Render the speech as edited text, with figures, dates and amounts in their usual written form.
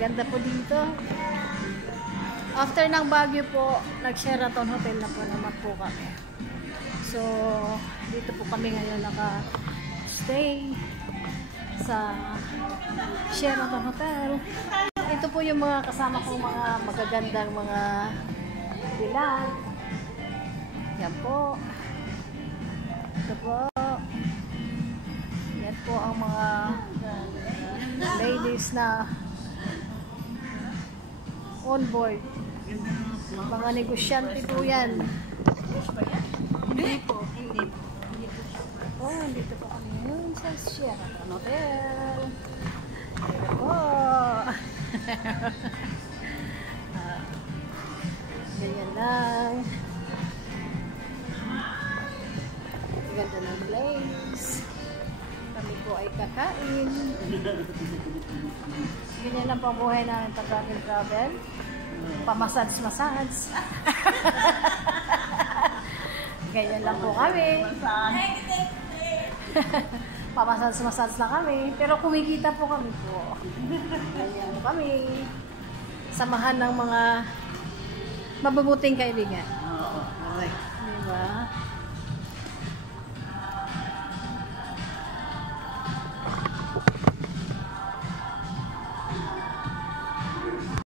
Ganda po dito. After ng Baguio po, nag-Sheraton Hotel na po naman po kami. So, dito po kami ngayon naka-stay sa Sheraton Hotel. Ito po yung mga kasama kong mga magagandang mga bilang. Yan po. Ito po. Yan po ang mga ladies na on board. Mga negosyante po yan. Hindi po. Hindi po. Oh, dito po kami ngayon sa Sheraton Hotel. Dito po. Ganyan lang. Ganda ng place. Kami po ay kakain. Ganyan lang po ang buhay namin pag travel. Pamasads-masads. Ganyan lang po kami. Pamasads-masads lang kami. Pero kumikita po kami po. Ganyan po kami. Samahan ng mga mabubuting kaibigan. Oo. Okay. Diba?